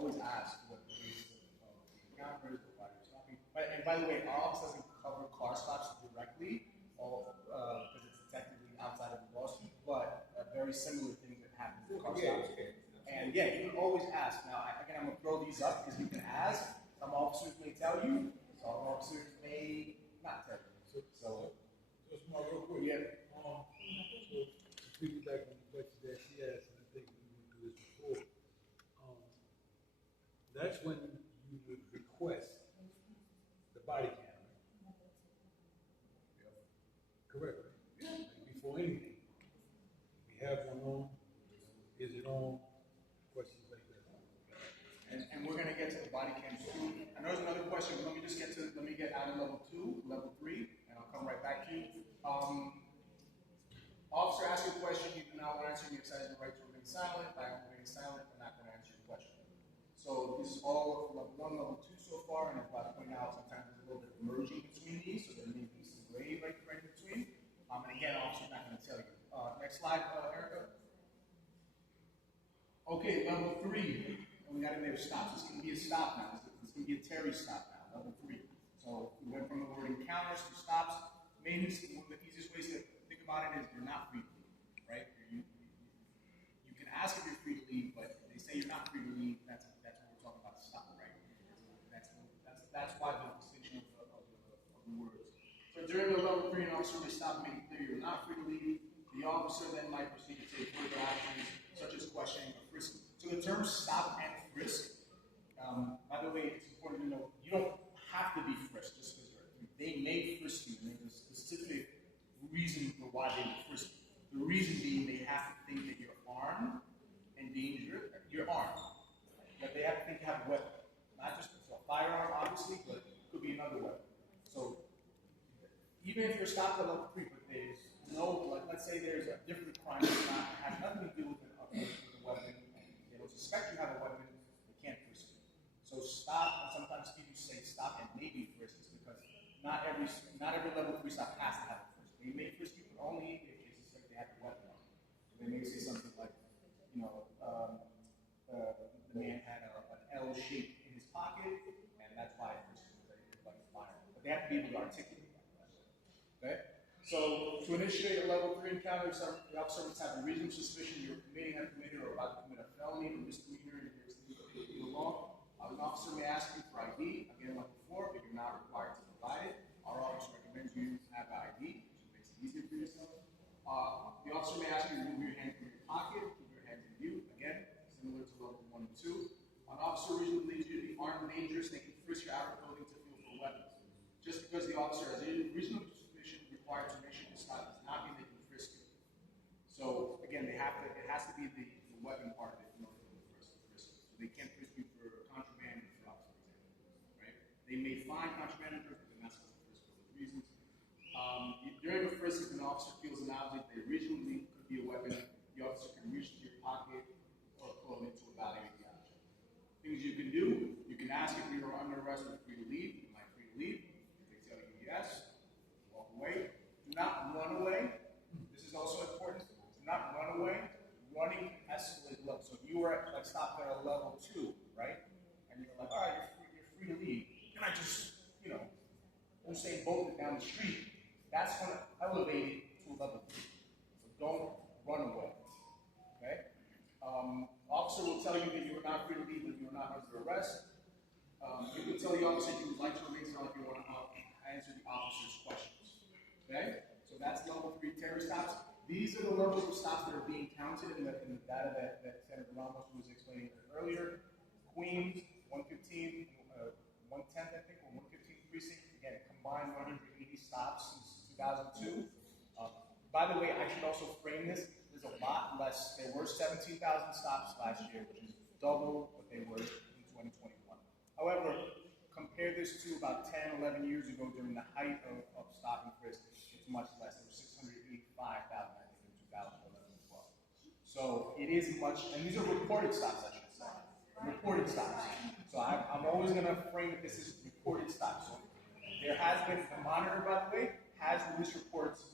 always ask what the basis of the encounter is, why you're stopping. And by the way, our office doesn't cover car stops directly, because it's technically outside of the lawsuit, but very similar things that happen with car stops. And yeah, you can always ask. Now, again, I'm going to throw these up because you can ask. Some officers may tell you, some officers may not tell you. So just real quick. Yeah. So, piggyback on the question that she asked, and I think we went through this before. That's when you would request the body camera. Correct, right? Yeah. Like before anything. We have one on. Is it on? Questions like that. And we're going to get to the body cams too. I know there's another question, but let me get out of level 2, level 3, and I'll come right back to you. Officer asks you a question, you do not want to answer, you exercise the right to remain silent. By remaining silent, I'm not going to answer your question. So this is all level 1, level 2 so far, and as I point out, sometimes there's a little bit of merging between these, so there may be some gray right in between. And again, officer's not going to tell you. Next slide, Erica. Okay, level 3. And we got in there stops. This can be a stop now. This can be a Terry stop now, level 3. So we went from the word encounters to stops. Mainly, one of the easiest ways to think about it is you're not free to leave, right? You can ask if you're free to leave, but if they say you're not free to leave, that's what we're talking about, stop, right? That's why the distinction of the words. So during the level 3, an officer may stop and make it clear you're not free to leave. The officer then might proceed to take further actions, such as questioning or frisking. So the terms stop and frisk, by the way, it's important to know, you don't have to be frisked just because they may frisk you, and there's a specific reason for why they would frisk you. The reason being they have to think that you're armed and dangerous. You're armed. But they have to think you have a weapon. Not just a firearm, obviously, but it could be another weapon. So even if you're stopped at level 3, but there's no, like, let's say there's a different crime that has nothing to do with a weapon, and they don't suspect you have a weapon, they can't frisk you. So stop, and sometimes people say stop and maybe frisk, because not every level 3 stop has to have a frisk. They may frisk you, but only if they suspect they have a weapon on. So they may say something like, the man had an L shape in his pocket, and that's why it frisked him, like a firearm. But they have to be able to articulate that. Okay? So to initiate a level 3 encounter, the officer must have a reasonable suspicion you're committed or about to commit a felony or misdemeanor in the law. An officer may ask you for ID, again like before, but you're not required to provide it. Our office recommends you have ID, which makes it easier for yourself. The officer may ask you to remove your hand from your pocket, keep your hands in view, again, similar to level 1 and 2. An officer reasonably believes you to be armed and dangerous, they can frisk your outer clothing to feel for weapons. Just because the officer has a reasonable suspicion required to make sure to stop does not mean they can frisk you. So again, it has to be the weapon part of it in order for the frisk. So they can't frisk you for contraband or drugs, for example, right? They may find contraband or drugs, but they're not supposed to frisk for those reasons. During a frisk, if an officer feels an object that originally could be a weapon, the officer can reach into your pocket or clothing to evaluate the object. Things you can do, you can ask if you are under arrest or free to leave. Am I free to leave? If they tell you yes, walk away. Do not run away. This is also important. Do not run away. Running escalates level. So if you were stopped at a level 2, right? And you're like, all right, you're free to leave. Can I just, Usain Bolt it down the street? That's going to elevate it to a level 3. So don't run away. Okay? Officer will tell you that you are not free to leave when you are not under arrest. You can tell the officer you would like to remain silent if you want to answer the officer's questions. Okay? So that's level 3 Terry stops. These are the levels of stops that are being counted in the data that Senator Ramos was explaining earlier. Queens, 115, 110th, I think, or 115th precinct. Again, combined 180 stops since 2002. By the way, I should also frame this. There's a lot less. There were 17,000 stops last year, which is double what they were in 2021. However, compare this to about 10, 11 years ago during the height of stop and frisk, it's much less. There were 685,000, I think, in 2011 as well. So it is much, and these are reported stops, I should say. Reported stops. So I'm always going to frame that this is reported stops. So there has been, the monitor, by the way, has released reports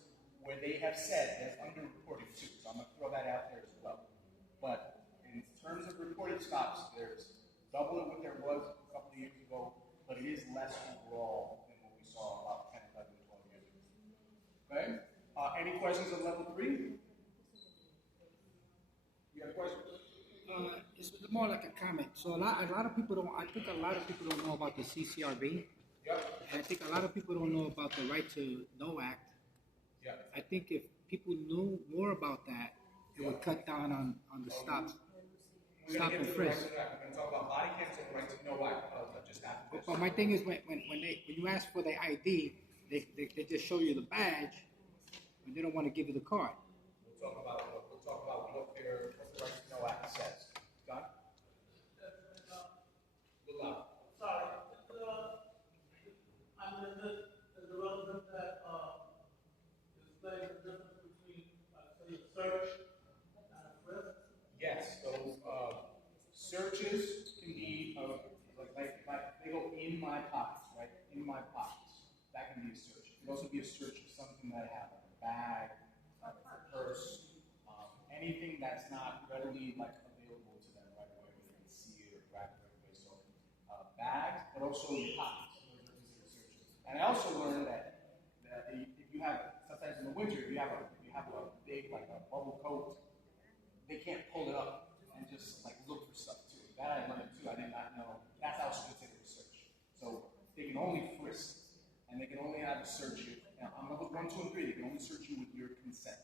where they have said there's underreporting too. So I'm going to throw that out there as well. But in terms of reported stops, there's double what there was a couple of years ago, but it is less overall than what we saw about 10, 11, 12 years ago. Okay? Any questions on level 3? You have questions? It's more like a comment. So a lot of people don't. I think a lot of people don't know about the CCRB. Yep. And I think a lot of people don't know about the Right to Know Act. Yep. I think if people knew more about that, it would cut down on the stop We're going to and get to the right frisk. to know act. We're going to talk about body cams and the right to know act just after this. But my thing is when you ask for the ID, they just show you the badge, and they don't want to give you the card. We'll talk about what the right to know act says. John? Good luck. Sorry, is the relevant that explain the difference between, say, a search and a frisk? Yes, those searches can be like they go in my pockets, right? In my pockets. That can be a search. It can also be a search of something that I have, like a bag, a purse, anything that's not readily available to them right away, where they can see it or grab it right away. So bags, but also your pockets. Those are considered searches. And I also learned that if you have sometimes in the winter, if you have a big a bubble coat, they can't pull it up and just look for stuff too. That I learned too. I did not know. That's also considered a search. So they can only frisk, and they can only have a search you. Now, on level 1, 2, and 3, they can only search you with your consent.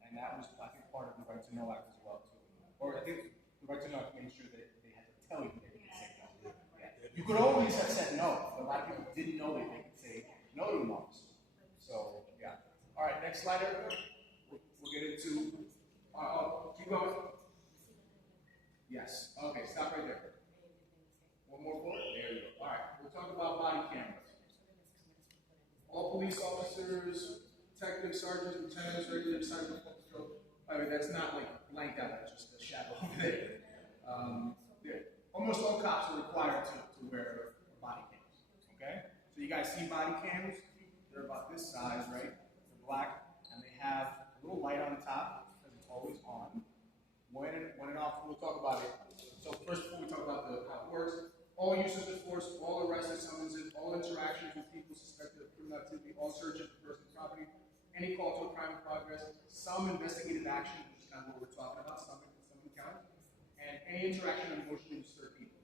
And that was, I think, part of the Right to Know Act as well too. Or I think the Right to Know Act made sure that they had to tell you that they could say no. Yeah. You could always have said no, but a lot of people didn't know that they could say no to an officer. So yeah. All right, next slide, everyone. We'll get into. Keep going. Yes. Okay, stop right there. One more forward. There you go. All right, we'll talk about body cameras. All police officers, detectives, sergeants, lieutenants, regular sergeant, I mean, that's not blanked out, that's just a shadow over there. Almost all cops are required to wear body cams. Okay? So you guys see body cams? They're about this size, right? They're black, and they have a little light on top because it's always on. When an officer, we'll talk about it. So first, before we talk about how it works, all uses of force, all arrests, summonses, all interactions with people suspected of criminal activity, all searches of personal property, any call to a crime in progress, some investigative action, which is kind of what we're talking about, some encounter, and any interaction and emotionally disturbed people.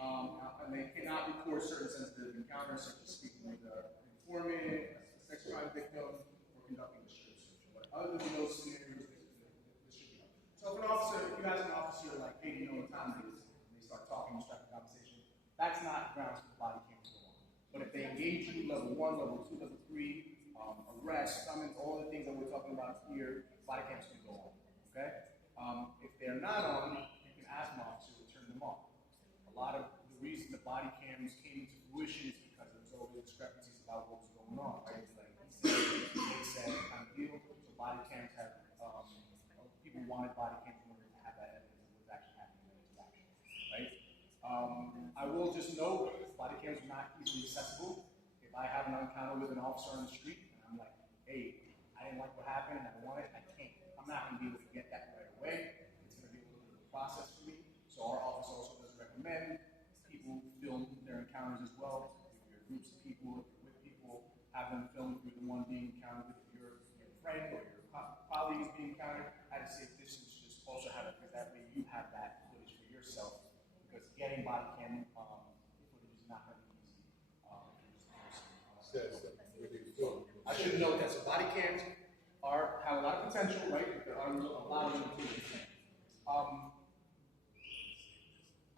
And they cannot record certain sensitive encounters, such as speaking with an informant, a sex crime victim, or conducting a strip search. But other than those scenarios, this should be. So if an officer, if you ask an officer, hey, do you know what time it is? And they start talking, start the conversation, that's not grounds for body cam to go on. But if they engage you, level 1, level 2, level 3, arrest, summons, all the things that we're talking about here, body cams can go on. Okay? If they're not on, you can ask an officer to turn them off. A lot of the reason the body cams came to fruition is because there was always discrepancies about what was going on, right? Like he said, kind of deal. So body cams have, people wanted body cams in order to have that evidence of what's actually happening in the interaction, right? I will just note, body cams are not easily accessible. If I have an encounter with an officer on the street, and I'm like, hey, I didn't like what happened, and I want it, I can't. I'm not going to be able to get that right away. It's going to be a little bit of a process for me. So our office also does recommend people film their encounters as well. If you're groups of people, if you're with people, have them film if you're the one being encountered, if your friend or your colleague is being encountered, at a safe distance, just also have it, because that way you have that footage for yourself. Because getting body cam footage is not going to be easy. I should note that. So body cams have a lot of potential, right? There are a lot of limitations.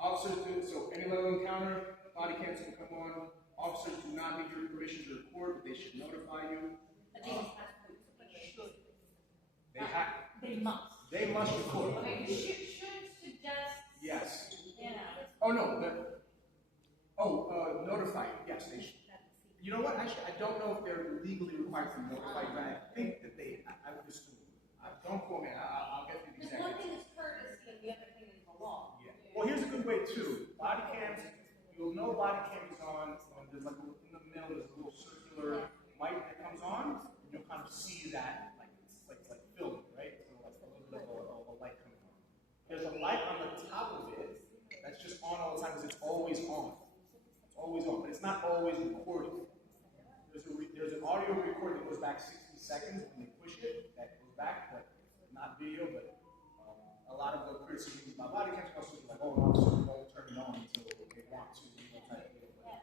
Officers do, so any level encounter, body cams can come on. Officers do not need your permission to record, but they should notify you. They must. They must record. Okay, should suggest. Yes. You know. Oh no. Notify. Yes, they should. You know what? Actually, I don't know if they're legally required to notify, but I think that I would assume. Don't quote me. I'll get the Because exact. one thing is courtesy and the other thing is the law. Yeah. Well, here's a good way too. Body cams. You'll know body cam is on when there's in the middle there's a little circular light that comes on. And you'll kind of see that it's like film, right? So like a little bit of a light coming on. There's a light on the top of it That's just on all the time because it's always on. It's always on, but it's not always recorded. There's an audio record that goes back 60 seconds when they push it, that goes back, but not video, but a lot of the criticisms about body cams also be like, oh, officers won't turn it on until they want to, type of deal. But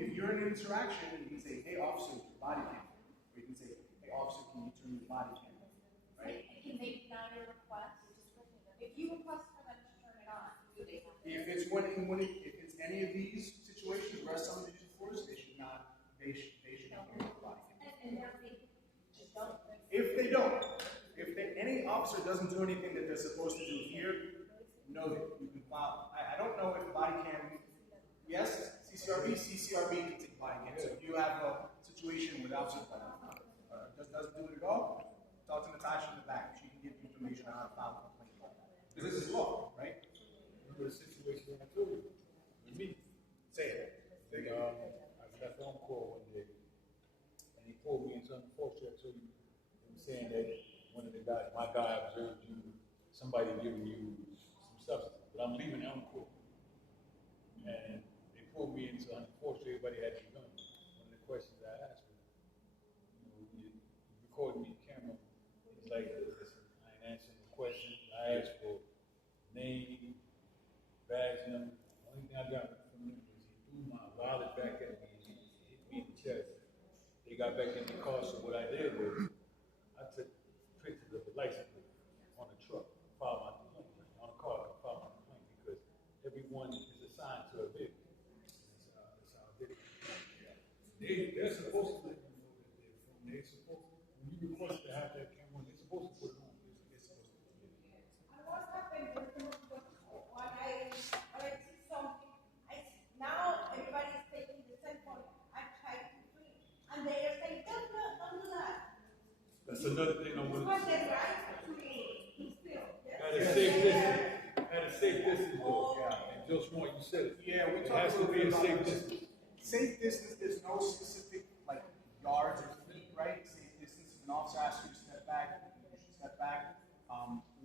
if you're in an interaction, you can say, hey, officer, body cam. Or you can say, hey, officer, can you turn your body cam on? Right? Can they deny your request? If you request for them to turn it on, do they have to? If it's any of these situations where some of these force, they should not be turning the body cam. And they just don't. If any officer doesn't do anything that they're supposed to do here, know that you can file. I don't know if body cam, yes, CCRB can take body cam. So if you have a situation where the officer doesn't do it at all, talk to Natasha in the back. She can give you information on how to file a complaint. Because this is law, right? Remember the situation I told you with me? Say it. I got a phone call one day, and he pulled me into unfortunate. I told you, he was saying that one of the guys, my guy, observed you, somebody giving you some substance, but I'm leaving on court. And they pulled me into unfortunate. Everybody had their gun. One of the questions I asked was, you recording me camera. He's like, listen, I ain't answering the question. I asked for name, badge number. The only thing I got from him was he threw my wallet back at me and he hit me in the chest. They got back in the car, so what I did was I took pictures of the license plate on the truck, filed my complaint. On the car, I filed my complaint because everyone is assigned to a vehicle. That's how I did it. They're supposed to let you know that they're supposed to, when you request to have that camera, they're supposed to put it on. They're supposed to put it on. And what happened when I see something, now everybody is taking the cell phone and trying to free, and they are saying, don't do that. That's another thing I want But to they say. right to still. At a safe distance. At a safe distance, though. And Joe Smart, you said it. Yeah, we It talked has a to little be bit a about safe this. distance. Safe distance, there's no specific like yards or feet, right? Safe distance, if an officer asks you to step back, you should step back.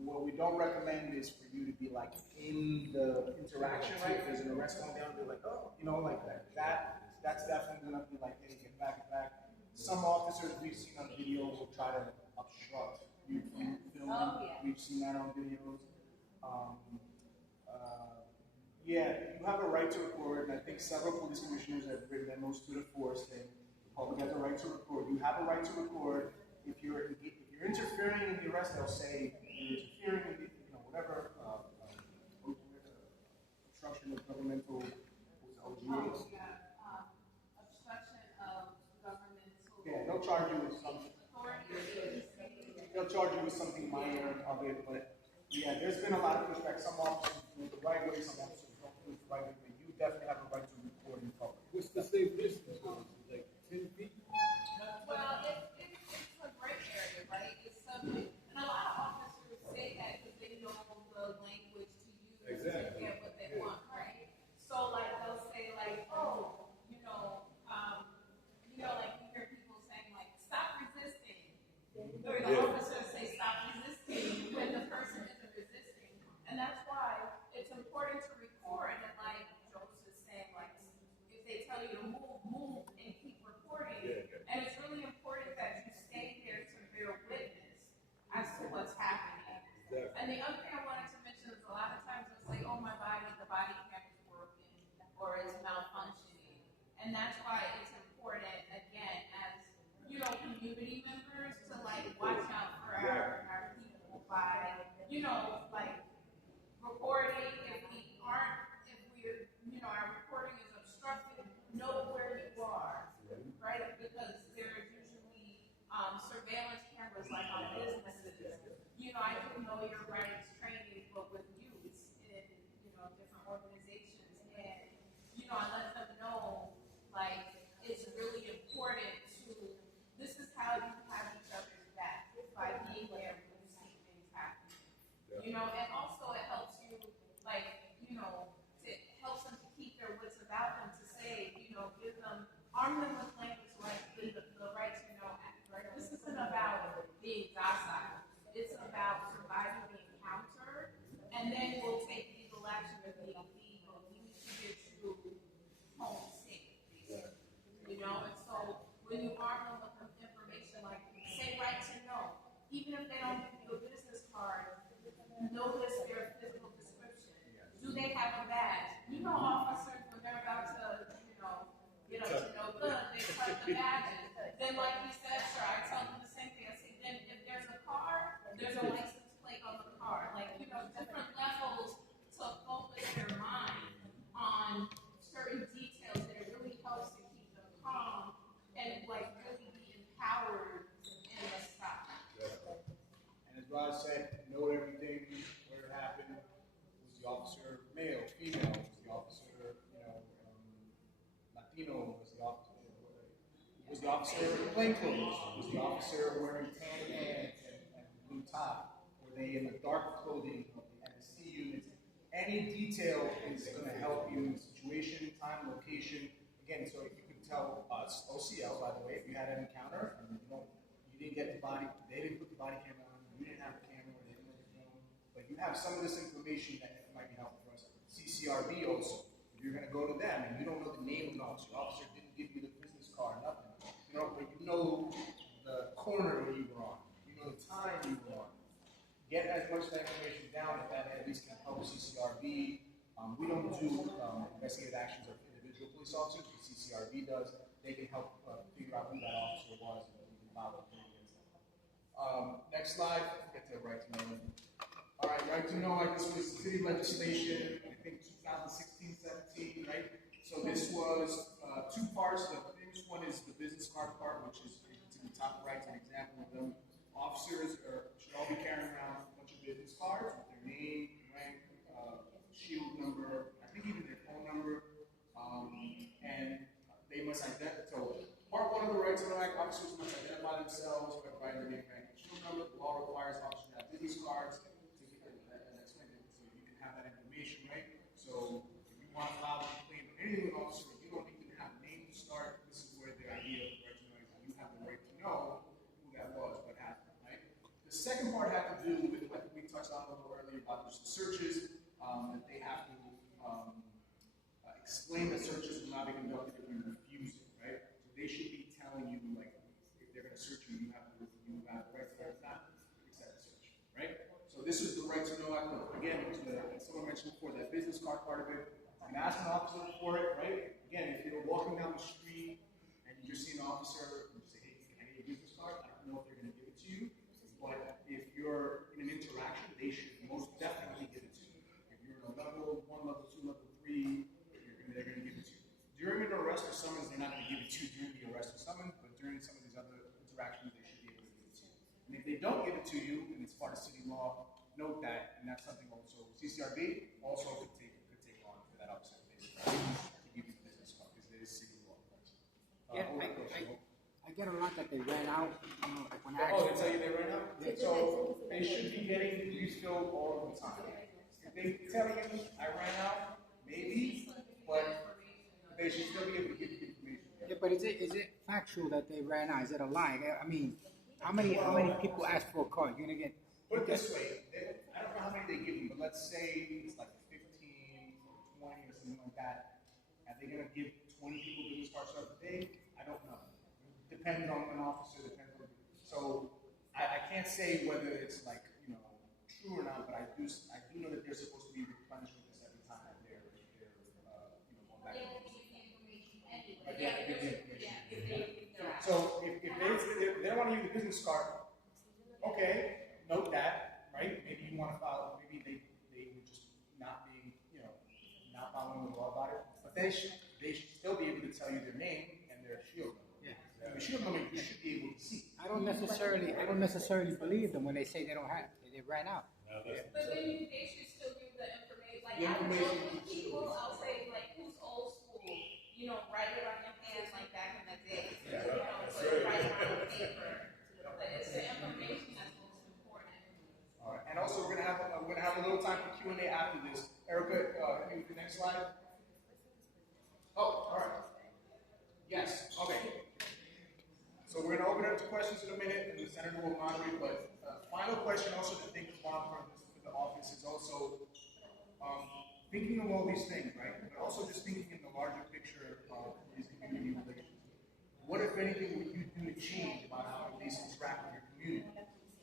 What we don't recommend is for you to be like in the interaction, right? If there's an arrest going down, be like, oh, like that. That's definitely gonna be like, hey, get back. Some officers we've seen on videos will try to obstruct you from filming. Oh, yeah. We've seen that on videos. Yeah, you have a right to record, and I think several police commissioners have written memos to the force saying the public has a right to record. You have a right to record. If you're interfering in the arrest, they'll say you're interfering in the, whatever obstruction of governmental OGAs. Obstruction of governmental. Yeah, they'll charge you with something. They'll charge you with something minor of it, but yeah, there's been a lot of pushback. Some officers do it the right way, some officers don't do it the right way, but you definitely have a right to record in public. What's the safe distance? Like 10 feet? Well, it's a gray area, right? It's subject, and a lot of officers say that because they know the language to use Exactly. to get what they want, right? So like they'll say like, oh, like you hear people saying like, stop resisting. Or the officers say stop resisting when the person isn't resisting. And that's why it's important to record, and like Joseph is saying, like if they tell you to move and keep recording. Yeah. And it's really important that you stay there to bear witness as to what's happening. Exactly. And the other thing I wanted to mention is a lot of times they'll say, oh, the body cam is broken or it's malfunctioning. And that's why it's important, again, as, community members to like watch out for our people by, like recording. If our recording is obstructed, know where you are, right? Because there's usually surveillance cameras like on businesses. I do know your rights training, but with youth in, different organizations, and, I let them know, like, the officer male, female? Was the officer, Latino? Was the officer in plain clothes? Was the officer wearing tan pants and blue top? Were they in the dark clothing of the NSC units? Any detail is going to help you in the situation, time, location. Again, so if you could tell us, OCL, by the way, if you had an encounter and you didn't get the body, they didn't put the body camera on, you didn't have the camera, they didn't let you film, but you have some of this information that might be helpful for us. CCRB also, if you're going to go to them and you don't know the name of the officer didn't give you the business card, nothing. But you know the corner where you were on, you know the time you were on. Get as much of that information down that at least can help CCRB. We don't do investigative actions of individual police officers, but CCRB does. They can help figure out who that officer was and we can file a complaint against them. Next slide. Get to right to know. All right, right to know. This was city legislation, I think 2016-17, right? So this was two parts. The first one is the business card part, which is to the top right, an example of them. Officers should all be carrying around a bunch of business cards with their name, rank, shield number, I think even their phone number, and they must identify. So, part one of the Right to Know Act, officers must identify themselves by their name, rank, and shield number. The law requires officers to have business cards to explain it, so you can have that information, right? So, if you want to file a complaint or anything with an officer, you don't even have a name to start. This is where the idea of the right to know is. You have the right to know who that was, what happened, right? The second part had to do with what we touched on a little earlier about the searches, that they have to explain that searches will not be conducted if you refuse it, right? So they should be telling you, like, if they're going to search you, you have the right to not accept the search, right? So this is the Right to Know Act. Again, as someone mentioned before, that business card part of it, you can ask an officer for it, right? Again, if you're walking down the street and you just see an officer and you say, hey, can I get your business card? I don't know if they're going to give it to you, but if you're in an interaction, they should most definitely give it to you. If you're in a level 1, level 2, level 3, they're going to give it to you. During an arrest or summons, they're not going to give it to you during the arrest or summons, but during some of these other interactions, they should be able to give it to you. And if they don't give it to you, and it's part of city law, note that, and that's something also CCRB also could take on for that officer to give you the business card, because it is city law. Yeah, I get a lot that they ran out. Like when I they tell you they ran out? Yeah. So they should be getting refilled all the time. If they tell you I ran out, maybe, but they should still be able to give you information. Yeah, but is it factual that they ran out? Is it a lie? I mean, how many people ask for a card? You're gonna get. Put it this way, I don't know how many they give you, but let's say it's like 15 or 20 or something like that. Are they gonna give 20 people business cards throughout the day? I don't know. Depends on an officer. So I can't say whether it's like true or not, but I do know that they're supposed to be replenished with this every time that they're going back. So if they don't want to use the business card, okay, note that, right? Maybe you want to follow. Maybe they were just not being not following the law about it, but they should still be able to tell you their name and their shield number. Yeah. The shield number you should be able to see. I don't necessarily believe them when they say they don't have. They ran out. But then they should still give the information. Like I would joke with people, I'll say like, who's old school? Write it on your hands like back in the day. Put it right on the paper. But it's the information that's most important. All right, and also we're gonna have a little time for Q&A after this. Erica, can you do the next slide? Oh, all right. Yes. Okay. So we're gonna open it up to questions in a minute, and the senator will moderate. But final question, also to think about for the office is also thinking of all these things, right? But also just thinking in the larger picture of these community relations. What, if anything, would you do to change about how police interact with your community?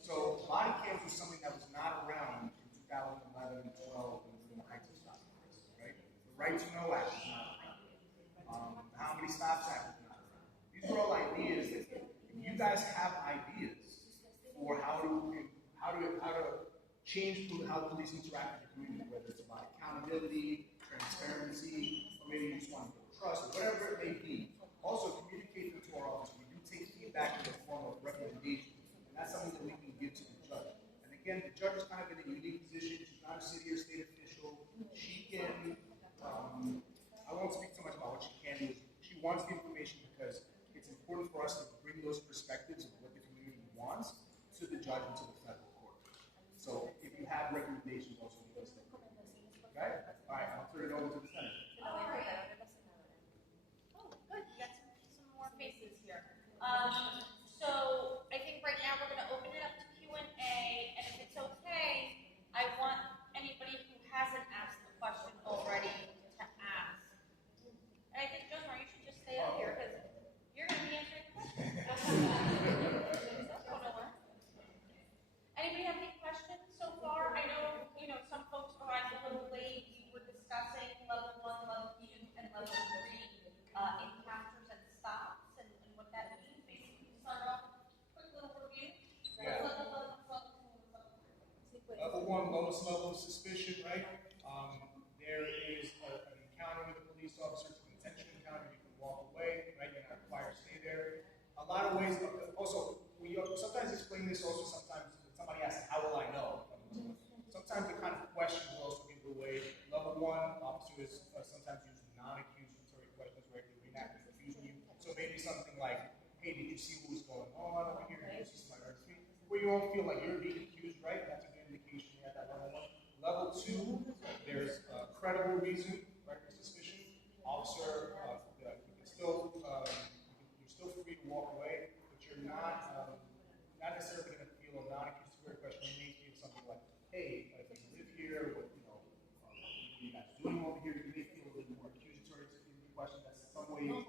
So body cams was something that was not around in 2011 and 12 when the heights of stop signs, right? The Right to Know Act was not around. How Many Stops Act was not around. These are all ideas that if you guys have ideas for how to change how police interact with the community, whether it's about accountability, transparency, or maybe you just want to build trust, or whatever it may be. Also, communicate them to our office. We do take feedback in the form of recommendations, and that's something that we can give to the judge. And again, the judge is kind of in a unique position. She's not a city or state official. So I think right now we're going to open it up to Q&A, and if it's okay, I want anybody who hasn't asked the question already to ask. And I think, Josmar, you should just stay up here because you're going to be answering the questions. Don't go nowhere. Anybody have any questions so far? I know, some folks arrived a little late. We were discussing level 1, level 2, and level 3 encounters and stops and what that means. Basically, to start off, quick little review. Yeah. Level 1, lowest level of suspicion, right? There is an encounter with a police officer. It's a detention encounter. You can walk away, right? You're not required to stay there. A lot of ways. Also, we sometimes explain this. Also, sometimes somebody asks, "How will I know?" Sometimes the kind of questions will also give away. Level 1, officers sometimes use non-accusatory questions, right? They're not confusing you. So maybe something like, "Hey, did you see what was going on over here? Did you see somebody on the street?" Where you won't feel like you're being accused, right? That's a good indication you're at that level 1. Level 2, there's credible reason, right, for suspicion. Officer, you can still, you're still free to walk away, but you're not necessarily going to feel a non-accusatory question. You may feel something like, "Hey, if you live here, what are you guys doing over here?" You may feel a little more accusatory to the question. That's some way, a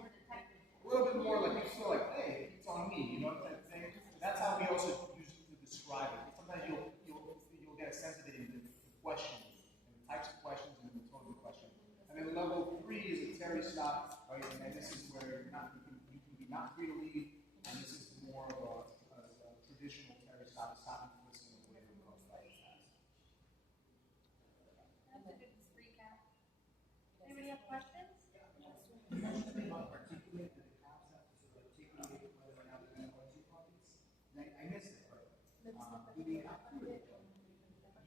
little bit more like you feel like, "Hey, it's on me," type of thing. That's how we also use it to describe it. Sometimes you'll get a sense of it in the questions, and the types of questions, and the tone of the question. And then level 3 is a Terry stop, right? And this is where you can be not free to leave, and this is more of a traditional Terry stop, stop and frisk in the way that most fighters has. That's a good recap. Anybody have questions? I missed it.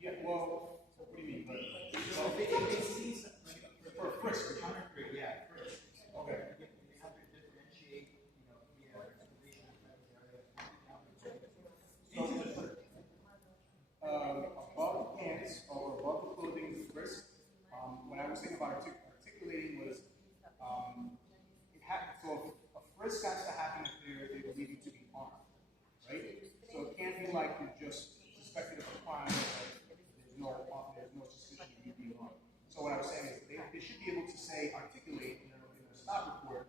Yeah, well, what do you mean? So if they see for Frisk, for counter create, yeah, Frisk. Okay. They have to differentiate, above pants or above the clothing is Frisk. What I was saying about articulating was, so a frisk has to happen if they believe you to be armed, right? So it can't be like you're just suspected of a crime, but there's no suspicion of you being armed. So what I was saying is they should be able to say, articulate in a stop report,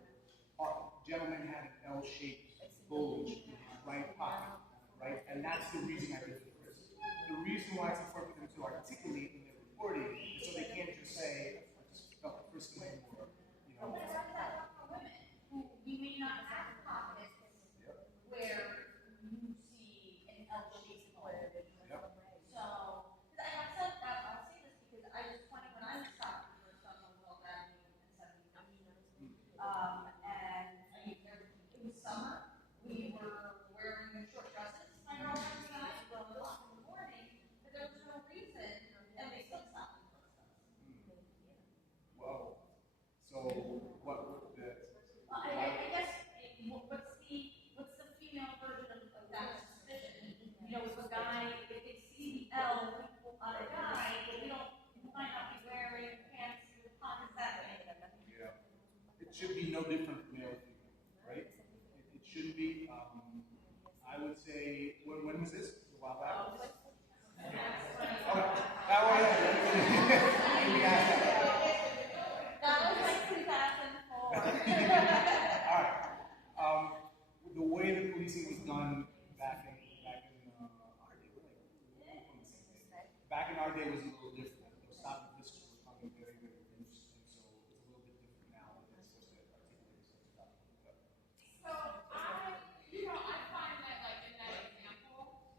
gentleman had an L-shaped bulge in his right pocket, right? And that's the reason I did the frisk. The reason why it's important for them to articulate in their reporting is so they can't just say, "I just felt frisking him," or, But what about that for women who we may not have pockets where you see an L-shaped bulge? Yep. So, because I have said that, I'll say this because I was 20 when I was stopped for someone well grabbed me and 70. And it was summer. We were wearing short dresses. My girlfriend and I were a little off in the morning, but there was no reason, and they still stopped and frisked us. Well, so what would the... Well, I guess what's the female version of that suspicion? If a guy, if they see the L on a guy, but we might not be wearing pants with pockets that way. Yeah. It should be no different from male or female, right? It shouldn't be. I would say, when was this? A while back? That was like 2004. All right. The way the policing was done back in our day was a little different. The stop and frisk were becoming very, very loose, and so it's a little bit different now when they're supposed to articulate such stuff. So I find that like in that example,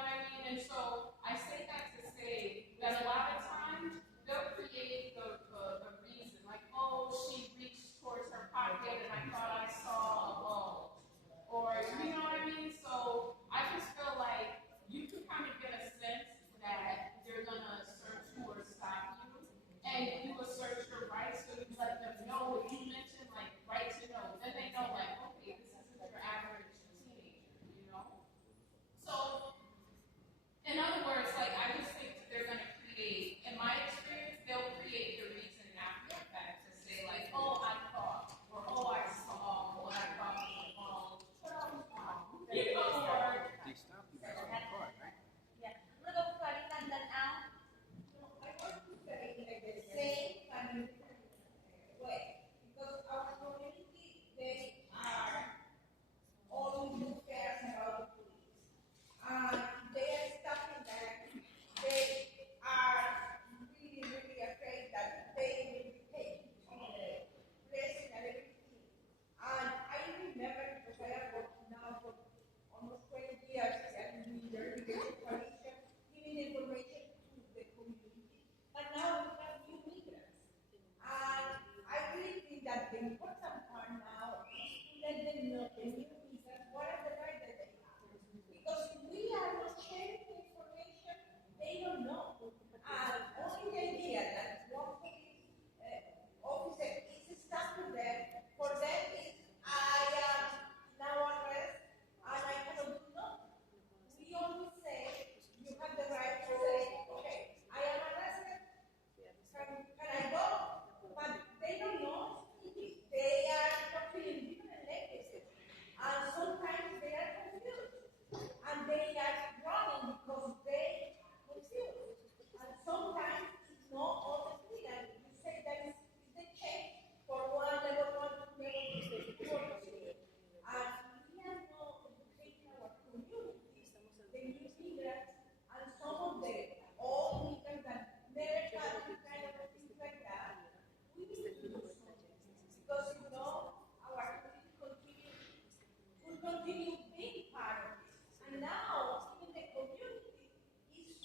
what I mean? And so I say that to say that a lot of times they'll create the reason, like, oh, she reached towards her pocket and I thought I saw a bulge. Or, you know what I mean? So I just feel like you can kind of get a sense that they're going to search you or stop you. And you will search your rights, so you let them know if you mention, like, right to know. Then they know, like, okay, this isn't your average teenager, you know? So, in other words, like, I just think that they're going to create, in my experience, they'll create the reason after the fact to say, like, oh, I thought, or oh, I saw, what I thought was wrong. You know, or They stop you by some card, right? Yeah. I'm gonna go Clarita and then Al. I want to say in the same and in different way, because our community, they are always who cares about the police. And they are stopping them. They are really, really afraid that they will be taken to the prison and everything. And I remember, because I have worked now for almost 20 years and we learned the coalition, giving information to the community. But now we have new migrants. And I really think that the important part now is to let them know the new migrants what are the rights that they have. Because we are not sharing the information, they don't know. And only the idea that one police officer is stuck to them, for them is I am now arrested and I cannot do nothing. We always say you have the right to say, okay, I am arrested. Can I go? But they don't know. They are talking in different languages. And sometimes they are confused. And they are running because they confused. And sometimes it's not all the clear. You say that is the change for one level 1 to level 2 to 3. And we are not educating our communities, the new migrants, and some of the old migrants that never had this kind of things like that. We need to do something. Because if not, our community will continue being part of this. And now, even the community is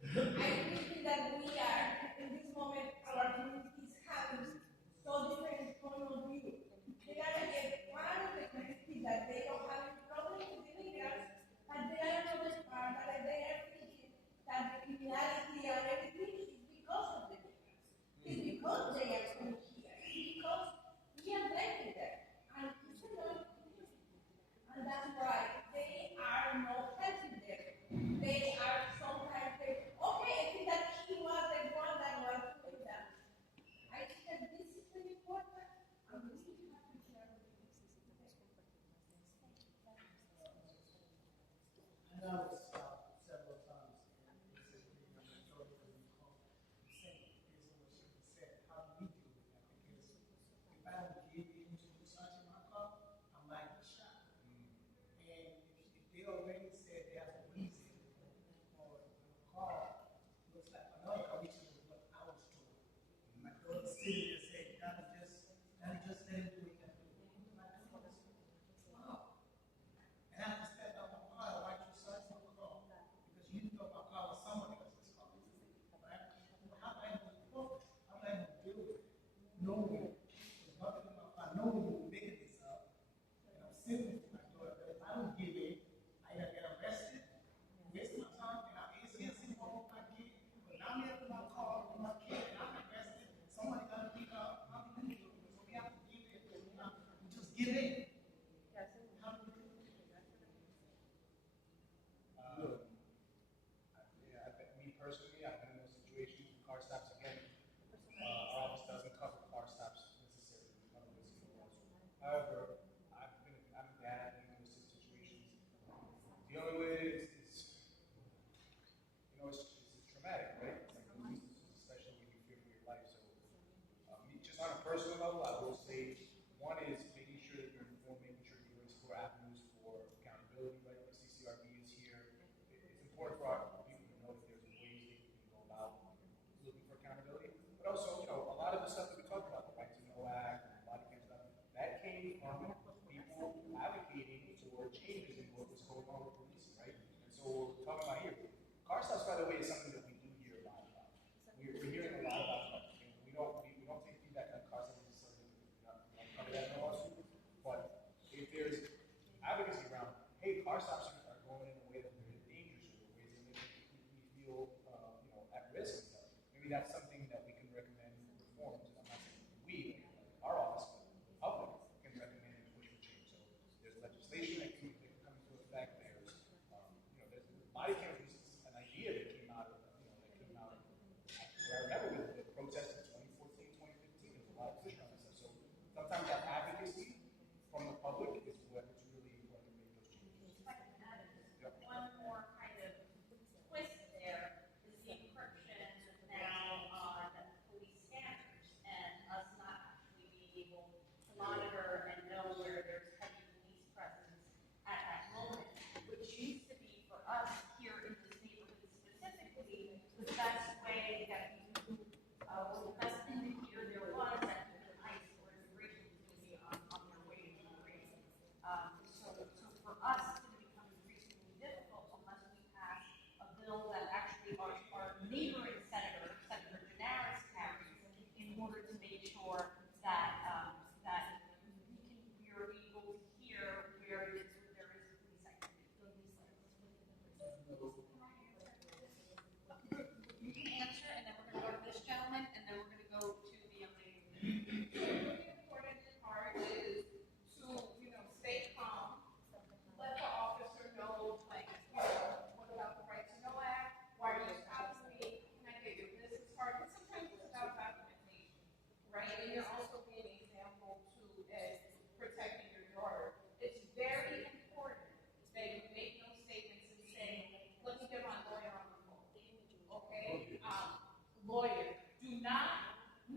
I really think that we are, in this moment, our community is having so different point of view. They are part of the community that they don't have any problem with the immigrants, but they are another part that they are thinking that the criminality and everything is because of the immigrants. It's because they are coming here. It's because we are letting them. And it's another community. And that's why they are not helping them. They are sometimes okay, I think that he was the one that was doing that. I think that this is really important and we have to share with you. I know it's several times, and this is the majority of the call. Saying is what she said. How do we deal with that? Because if I don't give in to searching my car, I'm like a shot. And if they already said they have a reason for the car, looks like another car, which is what I was told. My daughter sitting there saying, Daddy just let him do what he can do. My daughter said, wow. And I have to step out my car, why you search my car? Because you thought my car was someone else's car. Right? How am I going to do it? How am I going to do it? Knowing there's nothing in my car, knowing you're making this up. And I'm sitting with my daughter, but if I don't give in, I either get arrested, waste my time, and I'm easy home with my kid. But now I'm in my car with my kid, and I'm arrested. Somebody got to pick up. How do we do it? So we have to give in. We just give in. How do we do it? Yeah, I think me personally, I've been in those situations with car stops again. Our office doesn't cover car stops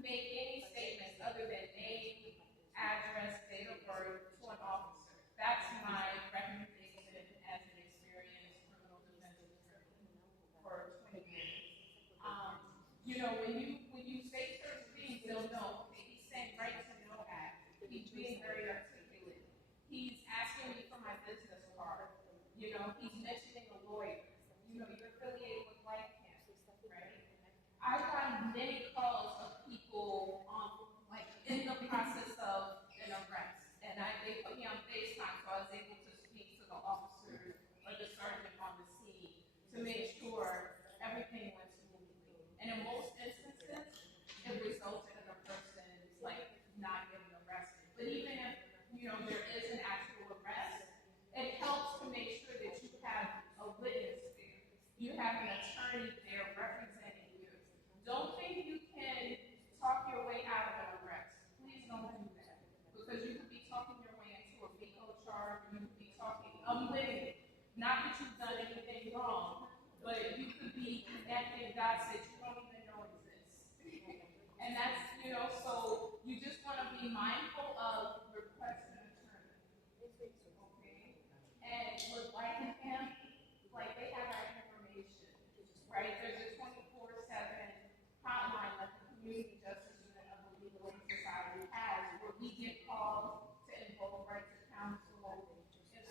make any statements other than name, address, date of birth to an officer. That's my recommendation as an experienced criminal defense attorney for 20 years. You know, when you say certain things, they'll know. Okay, he's saying right to know act. He's being very articulate. He's asking me for my business card. You know, he's mentioning a lawyer. You know, you're affiliated with Life Camp, right? I got many calls of people like in the process of an arrest, and they put me on FaceTime, so I was able to speak to the officer or the sergeant on the scene to make sure everything went smoothly. And in most instances, it resulted in a person like not getting arrested. But even if there is an actual arrest, it helps to make sure that you have a witness there. You have an attorney there representing you. Don't think you can talk your way out of an arrest. Please don't do that. Because you could be talking your way into a RICO charge, you could be talking unwittingly. Not that you've done anything wrong, but you could be connecting dots that you don't even know exist. And that's, so you just want to be mindful of requesting an attorney. Okay? And with Life Camp, like they have our information, right? There's a 24/7 hotline that the Community Justice Unit of the Legal Aid Society has, where we get calls to invoke right to counsel. If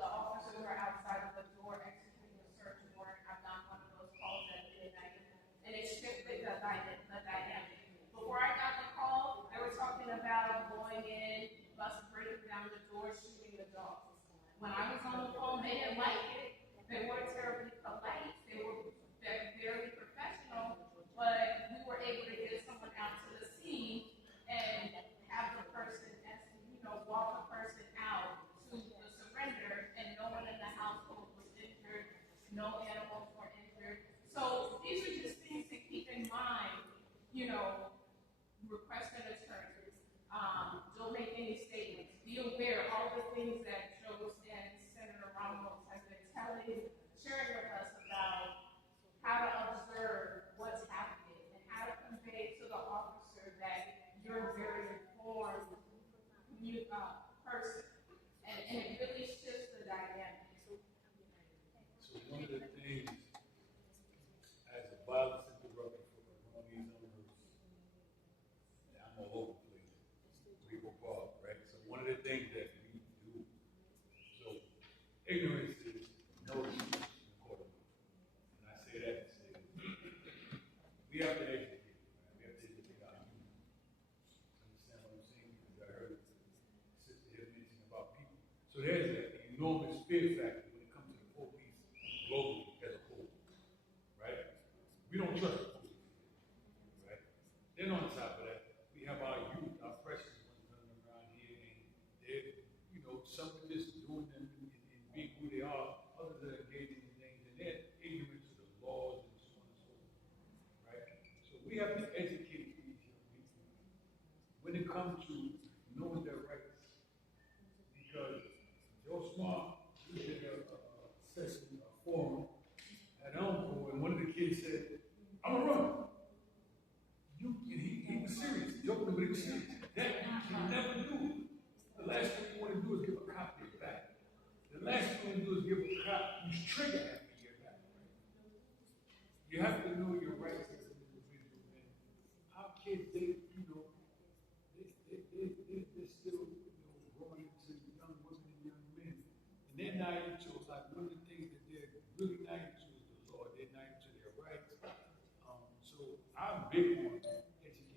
the officers are outside of the door executing a search warrant, I've done one of those calls at midnight, and it shifted the dynamic. Before I got the call, they were talking about going in, breaking down the door, shooting the dogs. When I was on the phone, they didn't like it. They weren't terribly polite. They were very professional, but we were able to get someone out to the scene and have the person, walk the person out to the surrender, and no one in the household was injured, no animals were injured. So these are just things to keep in mind, request an attorney. Don't make any statements. Be aware of all the things that Joe and Senator Ramos have been sharing with us about how to observe what's happening and how to convey to the officer that you're a very informed person. And it really shifts the dynamic. So one of the things, as a violence interrupter for one of these others, and I'm all over the place, people call, right? So one of the things that we do, so ignorance is no excuse in the court of law. And I say that to say, we have to educate, right? We have to educate our youth. Understand what I'm saying? Because I heard Sister here mention about people. So there's an enormous fear factor when it comes to the police globally as a whole, right? We don't trust the police, right? Then on top of that, we have our youth, our precious ones running around here, and they're, some are just doing them and being who they are, others are engaging in things, and they're ignorant to the laws and so on and so forth, right? So we have to educate these young people when it comes to knowing their rights, because Joe Smart, we did a session, a forum at Elmco, and one of the kids said, "I'm a runner." He was serious, joking, but he was serious. That you can never do. The last thing you want to do is give a cop your back. The last thing you want to do is give a cop who's trigger happy your back. Right? You have to know your rights as an individual. And our kids, they're still, growing into young women and young men. And they're naive to, like, one of the things that they're really naive to is the law. They're naive to their rights. So I'm big on educating.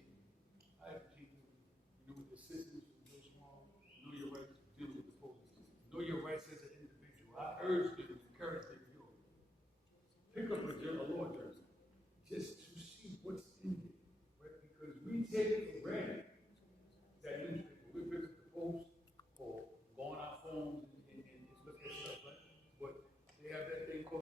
I educate them, with the systems from Joe Small, know your rights to deal with the police. Know your rights as an individual. I urge them, encourage them, pick up a law journal just to see what's in there, right? Because we take it